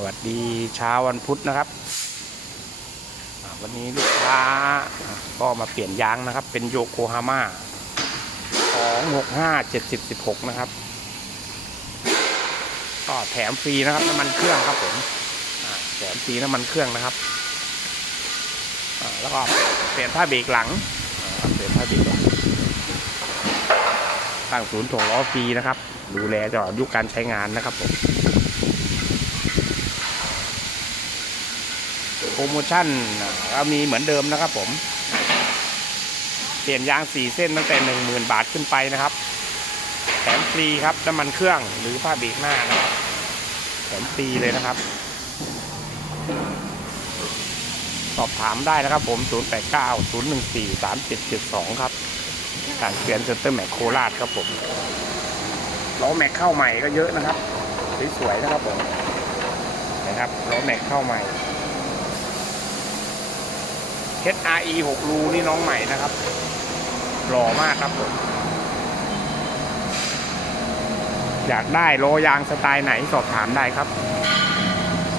สวัสดีเช้าวันพุธนะครับ วันนี้ลูกค้าก็มาเปลี่ยนยางนะครับ เป็นโยโกฮาม่า265 70 16 นะครับ ก็แถมฟรีนะครับน้ำมันเครื่องครับผมแถมฟรีน้ำมันเครื่องนะครับ แล้วก็เปลี่ยนผ้าเบรกหลังเปลี่ยนผ้าเบรกหลังตั้งศูนย์ถ่วงล้อฟรีนะครับ ดูแลตลอดอายุการใช้งานนะครับผม ปรโมชั่นก็มีเหมือนเดิมนะครับผม เปลี่ยนยางสี่เส้นตั้งแต่หนึ่งหมื่นบาทขึ้นไปนะครับแถมฟรีครับน้ำมันเครื่องหรือผ้าเบรกหน้านะครับแถมฟรีเลยนะครับ สอบถามได้นะครับผม 089 014 3772 ครับการเปลี่ยนเซนเตอร์แม็กโคราชครับผมล้อแม็กเข้าใหม่ก็เยอะนะครับ สวยๆนะครับผมนะครับล้อแม็กเข้าใหม่ HRE 6รูนี่น้องใหม่นะครับ หล่อมากครับผม อยากได้โลยางสไตล์ไหนสอบถามได้ครับ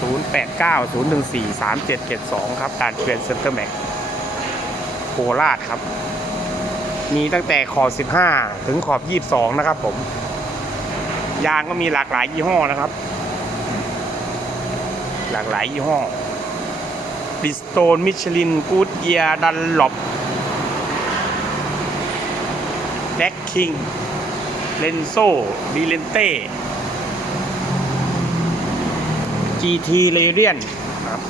089 014 3772 ครับการเปลี่ยนเซนเตอร์แม็กโคราชครับ มีตั้งแต่ขอบ 15 ถึงขอบ 22 นะครับผม ยางก็มีหลากหลายยี่ห้อนะครับ หลากหลายยี่ห้อ บริสโตน มิชลิน กูดเยียดันหลบแจ็คคิง เลนโซบิเลนเต้ GT เลเรียนครับ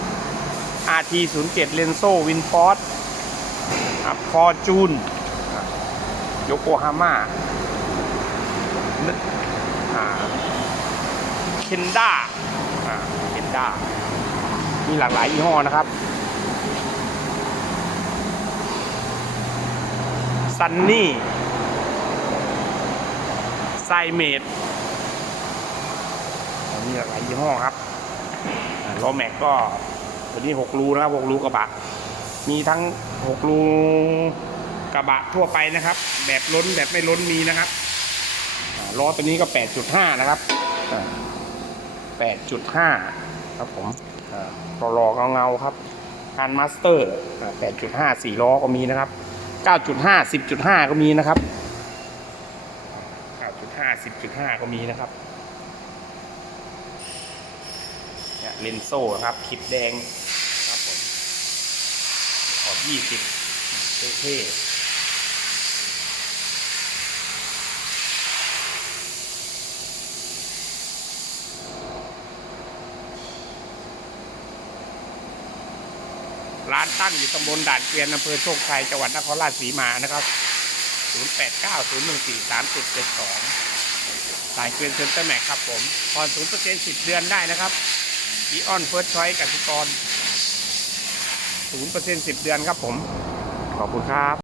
RT 0 7เลนโซวินฟอร์ดครับฟอร์จูนโยโกฮาม่าเคนด้าเคนด้า มีหลากหลายยี่ห้อนะครับซันนี่ไซเมดมีหลากหลายยี่ห้อครับล้อแม็กก็ตัวนี้ 6 รูนะครับ 6 รูกระบะ มีทั้ง 6 รูกระบะทั่วไปนะครับ แบบล้นแบบไม่ล้นมีนะครับล้อตัวนี้ก็ 8.5 นะครับ 8.5 ครับผม อ่ารอรอเงาเงาๆครับคันมาสเตอร์แปดจุดห้าสี่ล้อก็มีนะครับเก้าจุดห้าสิบจุดห้าก็มีนะครับเก้าจุดห้าสิบจุดห้าก็มีนะครับเนี่ยเลนโซ่ครับคลิปแดงครับผมขอบยี่สิบเท่ๆ ร้านตั้งอยู่ตำบลด่านเกวียนอำเภอโชคชัยจังหวัดนครราชสีมานะครับ 089 014 3772สายเกวียนเซ็นเตอร์แม็กครับผมผ่อนย์เปอร์เซ็นต์สิบเดือนได้นะครับอีออนเฟิร์สชอยกสิกรศูนย์เปอร์เซ็นต์สิบเดือนครับผม ขอบคุณครับ